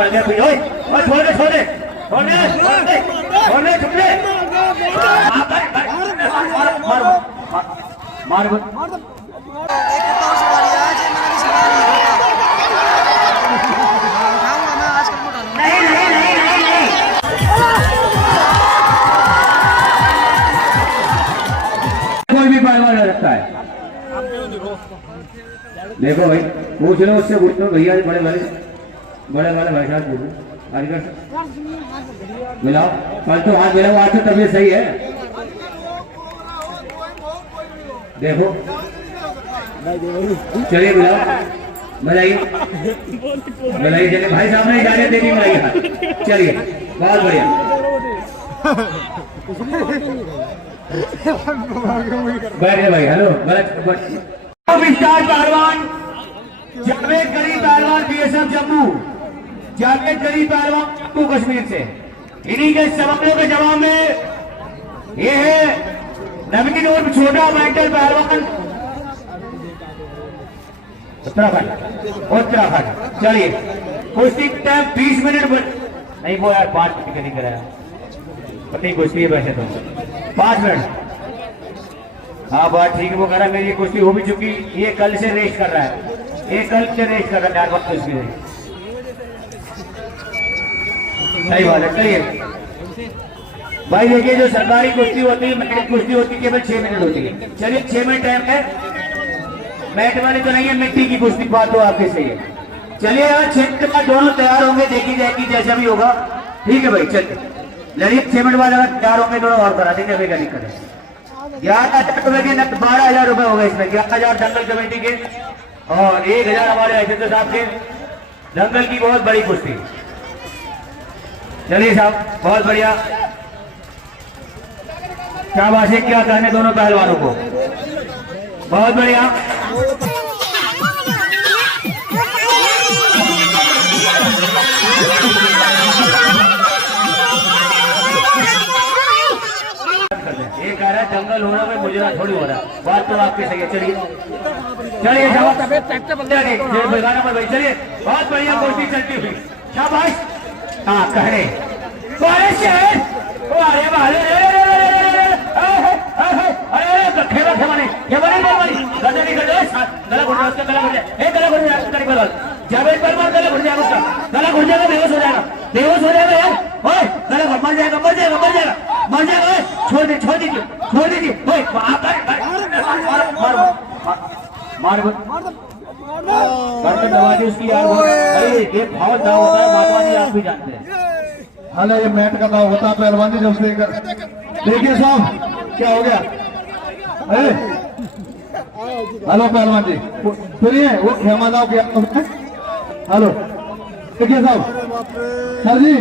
पड़ गया फिर। ओए छोड़ दे छोड़ दे छोड़ दे छोड़ दे चुप ले। मार कोई भी पहलवान लड़ सकता है। देखो भाई पूछ लो उससे, पूछ लो भैया बड़े वाले भाई साहब पूछ लो। मिलाओ कल तो हाथ मिलाओ, आज तो तबीयत सही है। देखो चलिए मिलाओ, मिलाइए चलिए भाई साहब ने इजाजत दे दी, मिलाइए। चलिए बहुत बढ़िया। बैठे भाई। हेलो स्टार पहलवान जावेद करीम पहलवान बीएसएफ जम्मू, जावेद करीम पहलवान जम्मू कश्मीर से। इन्हीं के सवालों के जवाब में ये है नवीन और छोटा मेंटल पहलवान उत्तराखंड। चलिए कुश्ती टाइम 20 मिनट नहीं, वो यार 5 मिनट नहीं कराया, पता कुश्ती है वैसे तो 5 मिनट। हाँ बात ठीक है, वो कह रहा मेरी कुश्ती हो भी चुकी, ये कल से रेस कर रहा है, ये कल से रेस कर रहा है 4 बात कुश्ती। सही बात है। चलिए भाई देखिए जो सरकारी कुश्ती होती है, मैट कुश्ती होती है, केवल 6 मिनट होती है। चलिए 6 मिनट टाइम है, मैट वाली तो नहीं है, मिट्टी की कुश्ती। बात तो आपके सही है। चलिए यार 6 मिनट बाद दोनों तैयार होंगे, देखी जाएगी जैसा भी होगा। ठीक है भाई चलिए लड़िए। 6 मिनट बाद अगर तैयार होंगे दोनों और करा देंगे, क्या दिक्कत है। 11,000 रुपए के नकद 12,000 रुपए हो गए इसमें। 11,000 दंगल कमेटी के और 1,000 हमारे एसएचओ साहब के। दंगल की बहुत बड़ी कुश्ती। चलिए साहब बहुत बढ़िया, क्या बात है, क्या कहने दोनों पहलवानों को। बहुत बढ़िया। ये कह रहा है जंगल होना में मुझे थोड़ी हो रहा है, बात तो आपकी सही है। चलिए चलिए भाई चलिए बहुत बढ़िया कुश्ती चलती हुई। शाबाश। हाँ कहने जावेद पहलवान गला घुट जाएगा, उसका गला घुट जाएगा, बेहोश हो जाएगा, बेहोश हो जाएगा यार। ओए गला मर जाएगा मर जाएगा मर जाएगा मर जाएगा। छोड़ दीजिए छोड़ दीजिए छोड़ दीजिए। ओए मार दबा दी उसकी यार। अरे ये बहुत दाव होता है माधवानी, आप भी जानते हैं। हाल ये मैट का दाव होता है पहलवान जी। जब से देखिए साहब क्या हो गया। हेलो पहलवान जी सुनिए, वो खेमा दाव क्या। हेलो देखिए साहब, सर जी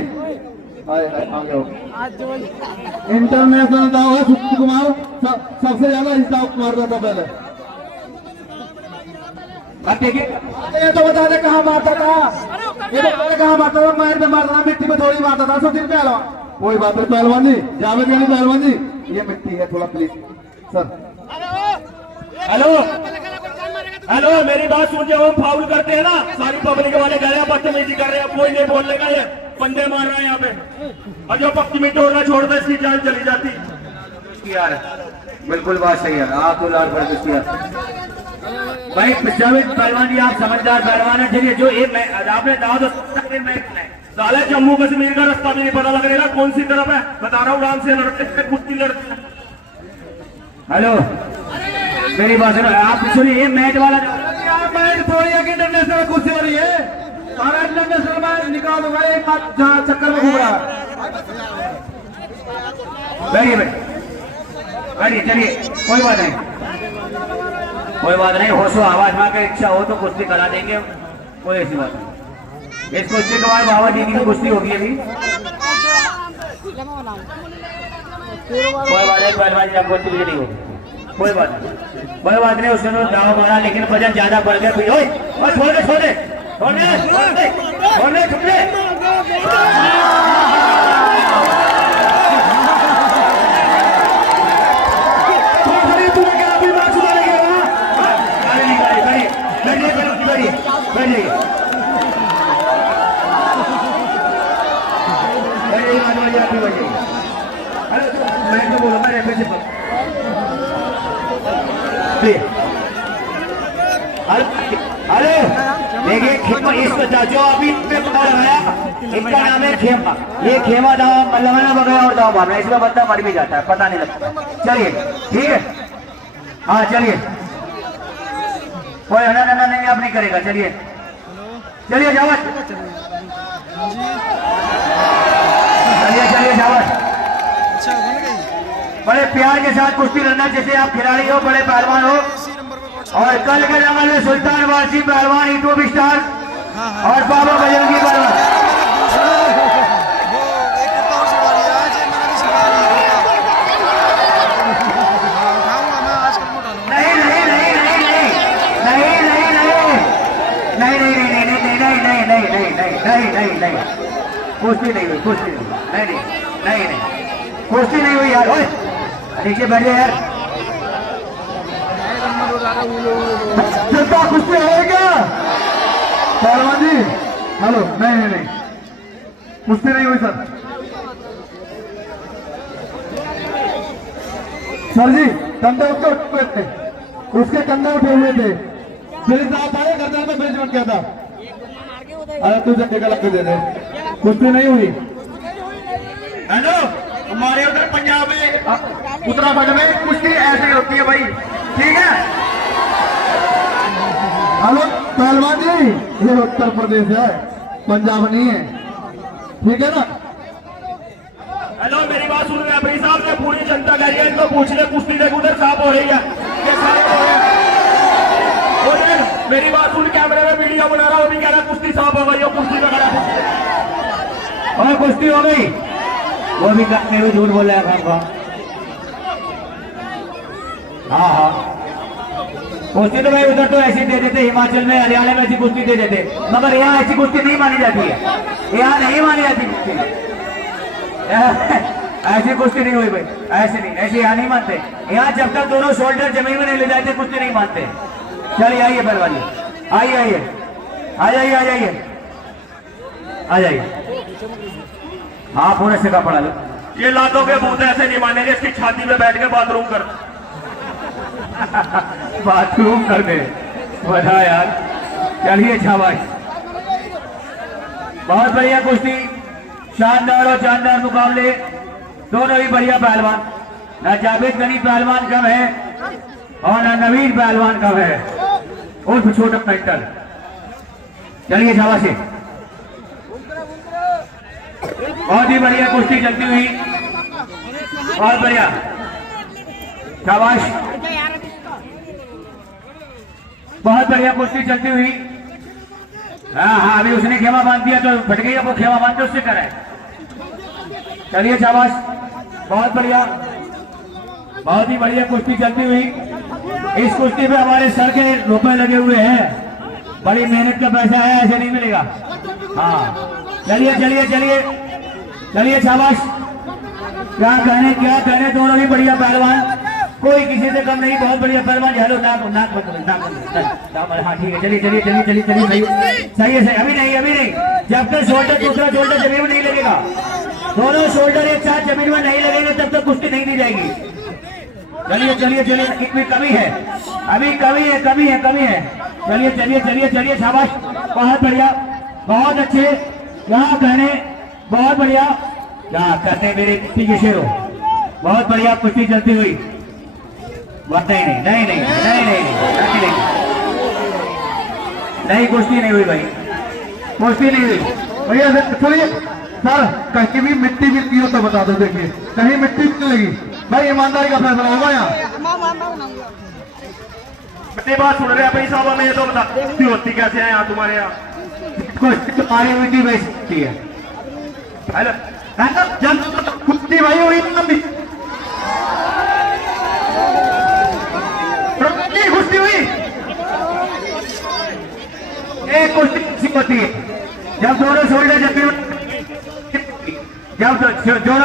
इंटरनेशनल दाव है। सुशील कुमार सबसे ज्यादा इस दाव मार रहा था पहले। ये तो बता दे कहाँ मारता था, ये तो बता दे कहाँ मारता था। मैट में मारता था, मिट्टी में थोड़ी मारता था। सुशील पहलवान कोई बात नहीं पहलवान जी, जावेद करीम पहलवान जी ये मिट्टी है थोड़ा प्लीज सर। हेलो हेलो मेरी बात सुन, जब हम फाउल करते हैं ना सारी पब्लिक वाले कह रहे हैं बदतमीजी कर रहे हैं, कोई नहीं बोलने का, ये पंदे मार रहे हैं यहाँ पे। और जो पक्की में तोड़ना छोड़ता है इसकी जान चली जाती यार। बिल्कुल बात सही है। आप तो लाल भाई जावेद पहलवान जी आप समझदार पहलवान है। चलिए जो ये आपने दाव साले जम्मू कश्मीर का रास्ता भी नहीं पता लग रहा कौन सी तरफ है, बता रहा हूँ आराम से लड़ते कुश्ती लड़ते। हेलो मेरी बात सुनो, आप सुनिए ये मैच वाला मैच थोड़ी है कि इंटरनेशनल कुश्ती हो रही है। सारा इंटरनेशनल मैच निकाल दो भाई, जहाँ चक्कर में घूम रहा है। बैठिए बैठिए चलिए कोई बात नहीं कोई बात नहीं। होशो आवाज में अगर इच्छा हो तो कुश्ती करा देंगे, कोई ऐसी बात नहीं। इस कुश्ती के बाद बाबा जी की कुश्ती होगी अभी। कोई बात नहीं पहलवान जी आपको कुश्ती नहीं होगी, कोई बात नहीं। उसने तो दाव मारा लेकिन वजन ज्यादा बढ़ गया। फिर ओए छोड़ दे छोड़ दे छोड़ दे छोड़ दे छोड़ दे। यही मालूम है आप ही बजाइए। अरे तो मैं तो बोलूँ मैं रेफे से अरे देखिए खेमा इसको जो अभी पता लगाया इसका नाम है खेमा। ये खेमा दाव लगाना वगैरह और दाव मारना, इसमें बंदा मर भी जाता है, पता नहीं लगता। चलिए ठीक है, हाँ चलिए, कोई हना ना नहीं आप नहीं करेगा। चलिए चलिए जावत, चलिए चलिए जावत। बड़े प्यार के साथ कुश्ती लड़ना, जैसे आप खिलाड़ी हो, बड़े पहलवान हो। और कल के जंगल में सुल्तान वासी पहलवान यूट्यूब स्टार और बाबा बजरंगी पहलवान। नहीं नहीं नहीं नहीं नहीं नहीं नहीं नहीं नहीं नहीं नहीं नहीं नहीं नहीं नहीं नहीं नहीं नहीं कुश्ती नहीं हुई, कुश्ती नहीं नहीं नहीं नहीं कुश्ती नहीं हुई यार। नीचे बैठ जाए यार, जनता कुश्ती है क्या पहलवान जी? हेलो, नहीं नहीं नहीं कुश्ती नहीं हुई सर। सर जी कंधे उसके उठे थे, उसके कंधे उठे हुए थे। ब्रिज आप आए, गर्दन में ब्रिज बन गया था। अरे तू जब गलत दे दे, कुश्ती नहीं हुई। हेलो, हमारे उधर पंजाब में उत्तराखंड में कुश्ती ऐसे होती है भाई, ठीक है। हेलो पहलवान जी, ये उत्तर प्रदेश है, पंजाब नहीं है, ठीक है ना। हेलो मेरी बात सुन रहे हैं भाई साहब ने, पूरी जनता कह रही है इनको पूछ ले, कुश्ती देख उधर साफ हो रही है, ये साफ हो रही है। मेरी बात सुन, कैमरे में वीडियो बना रहा, वो भी कह रहा कुश्ती साफ हो गई, कुश्ती का और कुश्ती हो गई, वो भी करके भी झूठ बोल रहा है। हाँ हाँ कुश्ती तो भाई उधर तो ऐसी दे देते, हिमाचल में हरियाणा में ऐसी कुश्ती दे देते, मगर यहाँ ऐसी कुश्ती नहीं मानी जाती है, यहाँ नहीं मानी जाती कुश्ती। ऐसी कुश्ती नहीं हुई भाई, ऐसे नहीं, ऐसे यहाँ नहीं मानते। यहाँ जब तक दोनों शोल्डर जमीन में नहीं ले जाते कुश्ती नहीं मानते। चलिए आइए पहलवानी, आइए आइए आ जाइए आ जाइए आ जाइए। हाँ पूरे से का पड़ा लो, ये लातों के भूत ऐसे नहीं मानेंगे, इसकी छाती में बैठ के बाथरूम कर बाथरूम कर दे, बता यार। चलिए शाबाश, बहुत बढ़िया कुश्ती, शानदार और शानदार मुकाबले, दोनों ही बढ़िया पहलवान। ना जावेद गनी पहलवान कम है और ना नवीन पहलवान कम है, उर्फ छोटा पेंटर। चलिए शाबाश, बहुत ही बढ़िया कुश्ती चलती हुई, बहुत बढ़िया, शाबाश, बहुत बढ़िया कुश्ती चलती हुई। हाँ हाँ अभी उसने खेमा बांध दिया तो फट गई, अब वो खेमा बांध के उससे कराए। चलिए शाबाश, बहुत बढ़िया, बहुत ही बढ़िया कुश्ती चलती हुई। इस कुश्ती पे हमारे सर के रुपए लगे हुए हैं, बड़ी मेहनत का पैसा है, ऐसे नहीं मिलेगा। हाँ चलिए चलिए चलिए चलिए शाबाश, क्या कहने दोनों ही बढ़िया पहलवान, कोई किसी से कम नहीं, बहुत बढ़िया पहलवान। हेलो नाक नाक बंद, हाँ ठीक है, चलिए चलिए चलिए चलिए चलिए, सही है सही, अभी नहीं, जब तक शोल्डर दूसरा शोल्डर जमीन में नहीं लगेगा, दोनों शोल्डर एक साथ जमीन में नहीं लगेंगे तब तक कुश्ती नहीं दी जाएगी। चलिए चलिए चलिए, इतनी कमी है, अभी कमी है। चलिए चलिए चलिए चलिए शाबाश, बहुत बढ़िया, बहुत अच्छे, क्या कहने, बहुत बढ़िया, क्या कहते मेरे कुश्ती के शेरों, बहुत बढ़िया कुश्ती चलती हुई। नहीं कुश्ती नहीं हुई भाई, कुश्ती नहीं हुई भैया। सुनिए सर, कहीं भी मिट्टी मिलती हो तो बता दो, देखिए कहीं मिट्टी नहीं लगी भाई, ईमानदारी का फैसला होगा यहाँ। बड़ी बात सुन रहे हैं भाई साहब, हमें ये तो बता कुश्ती होती कैसे है यहाँ तुम्हारे यहाँ? तुम्हारी मिट्टी बेचती है। हेलो कुश्ती भाई हुई, कुश्ती हुई, एक कुश्ती होती है जब दोनों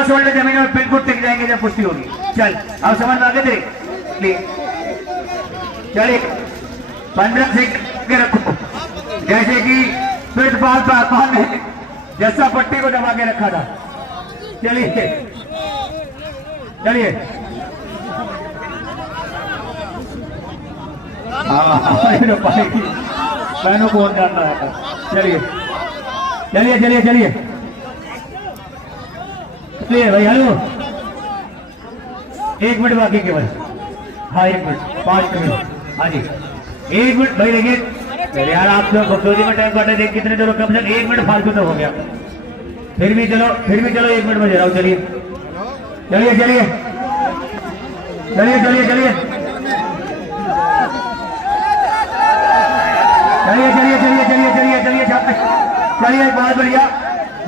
शोल्डर जमीन में बिल्कुल टिक जाएंगे, जब कुश्ती होगी। चल अब समझ में आगे दे, चलिए 15 सेकंड के रखो, जैसे कि फिट बाल ने जैसा पट्टी को दबा के रखा था। चलिए चलिए। मैंने कौन जान रहा था। चलिए चलिए चलिए चलिए चलिए भाई। हेलो 1 मिनट बाकी केवल। हाँ 1 मिनट 5 मिनट। हाँ जी 1 मिनट भाई। देखिए यार आप लोग खूबसूरती में टाइम काटे देख कितने देर कम से 1 मिनट फालतू तो हो गया। फिर भी चलो 1 मिनट बजे रहा हूँ। चलिए चलिए चलिए चलिए चलिए चलिए चलिए चलिए चलिए चलिए चलिए चलिए चलिए। बहुत बढ़िया,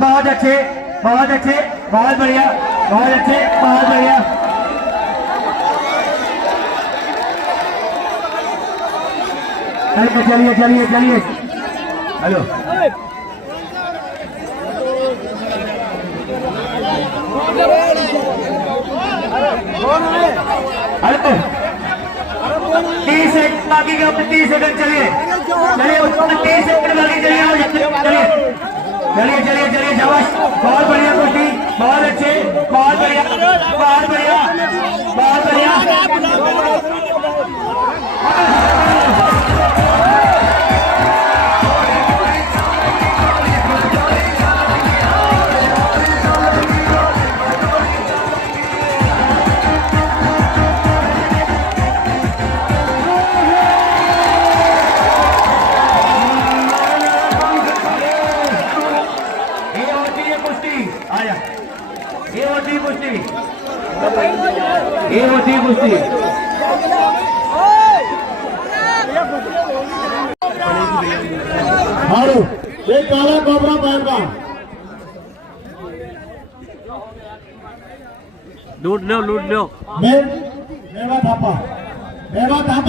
बहुत अच्छे, बहुत अच्छे, बहुत बढ़िया, बहुत अच्छे, बहुत बढ़िया। चलिए चलिए चलिए। हेलो हेलो 30 सेकंड बाकी के 30 सेकंड। चलिए चलिए 30 सेकंड बाकी। चलिए चलिए चलिए चलिए चलिए। शाबाश, बहुत बढ़िया कुश्ती, बहुत अच्छे, बहुत बढ़िया, बहुत बढ़िया, बहुत बढ़िया। ये होती है कुश्ती। हारू ये काला कोबरा पहनगा। लूट लो। मेवा थापा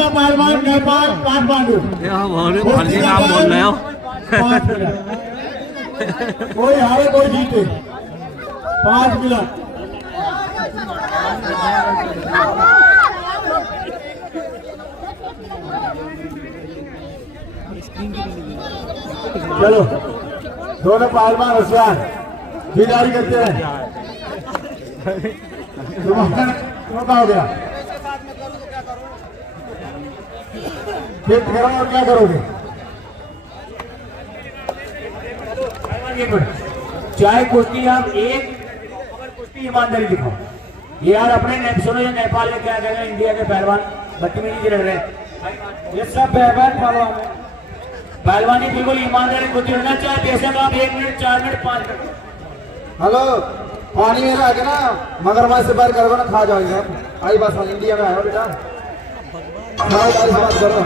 पहलवान नेपाल काठमांडू। ये हमारे फर्जी नाम बोल रहे हो। 5 मिनट कोई हारे कोई जीते। 5 मिनट। चलो दोनों पहलवान होशियार खिलाड़ी करते हैं। तुम्हारा हो गया फिर करो और क्या करोगे? चाहे कुश्ती आप एक कुश्ती ईमानदारी दिखाओ। ये यार अपने सुनो ये नेपाल में क्या कर रहे हैं, इंडिया के पहलवान बदतमीजी लड़ रहे हैं। ये सब पहलवान है। पहलवानी बिल्कुल ईमानदारी कुश्ती होना चाहे पैसे का 1 मिनट 4 मिनट 5 मिनट। हेलो पानी में रह के ना मगरमच्छ से बाहर करोगे ना खा जाओगे। आई बात इंडिया में आया बेटा। बात करो।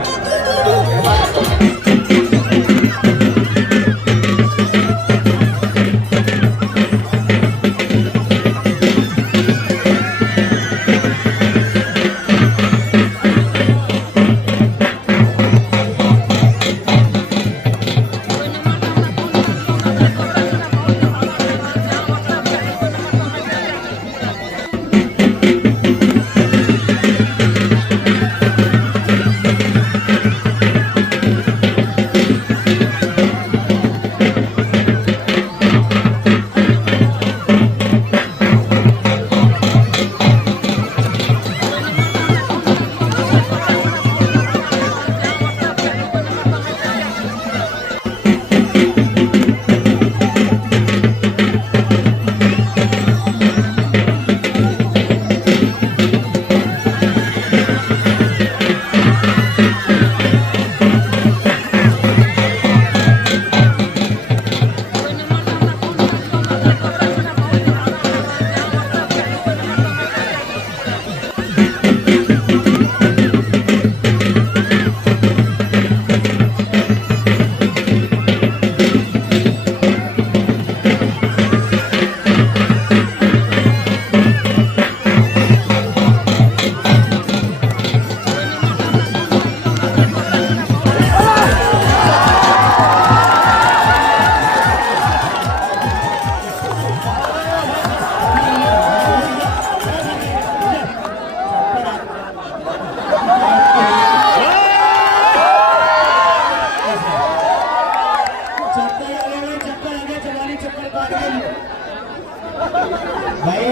भाई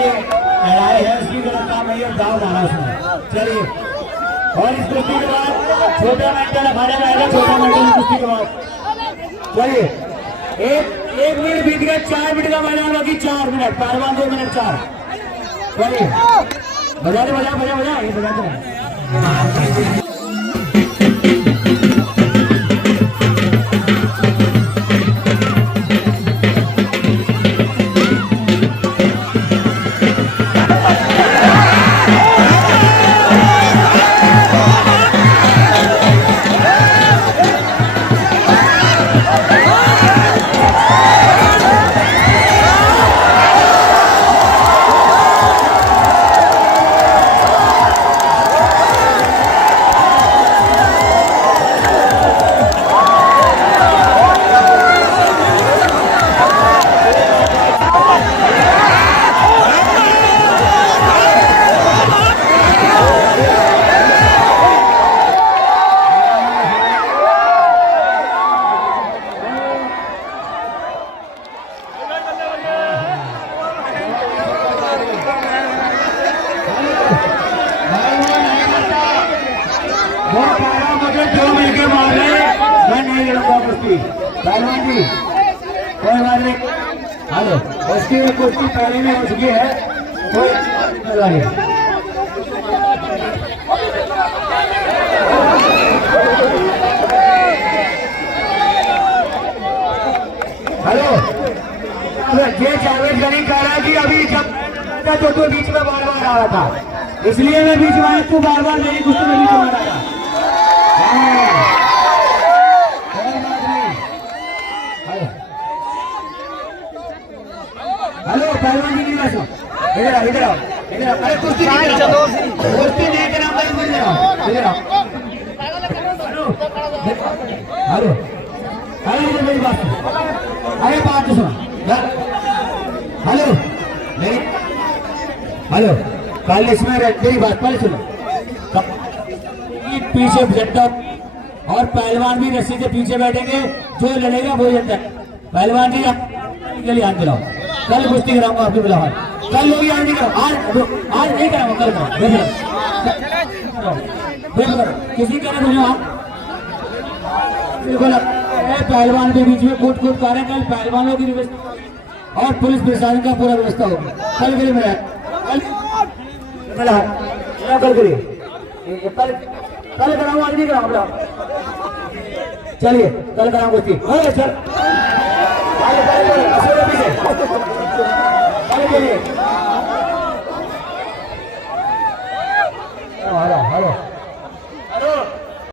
लड़ाई है उसकी गलत काम नहीं है, दाव मारा उसने। चलिए और इस कुश्ती के बाद छोटा मेंटल अखाड़े में आएगा, छोटा मेंटल कुश्ती के बाद। चलिए एक मिनट बीत गया, 4 मिनट का मैदान बाकी, 4 मिनट, पहलवान 2 मिनट 4। चलिए बजा दे, बजा बजा बजा, ये बजा दो। मुझे जो मिलके मार रहे मैं नहीं लड़ूंगा कुश्ती। पहलवान जी कोई बात नहीं, हेलो उसकी कुश्ती पहले में हो चुकी है, कोई हेलो ये जावेद गनी कह रहा है कि अभी जब तो बीच में बार बार आ रहा था, इसलिए मैं बीच में आया, तू बार बार मेरी कुश्ती में बीच में आ रहा था। हेलो पहलवान जी, इधर आओ, इधर आओ, इधर आओ। अरे कुश्ती नहीं कराओ, कुश्ती नहीं कराओ, इधर आओ, इधर आओ। हेलो हेलो, इधर मेरी बात सुनो, अरे बात तो सुनो। हेलो मेरी, हेलो कल इसमें मेरी बात पहले सुनो, पीछे झंडा और पहलवान भी रस्सी से पीछे बैठेंगे, जो लड़ेगा वो जीतता है। पहलवान जी के लिए हाथ दिलाओ, कल कुश्ती कराऊंगा आपके खिलाफ, कल लोग याद नहीं करो, आज नहीं कराऊंगा, कल करो, किसी का नहीं आप बिल्कुल पहलवान के बीच में कूट कूट कर रहे हैं, कल पहलवानों की व्यवस्था और पुलिस प्रशासन का पूरा व्यवस्था होगी, कल के लिए मेरा कल करिए, कल कराऊंगा, आज नहीं कराऊंगा। चलिए कल कराऊंगा कुश्ती, चल हेलो हेलो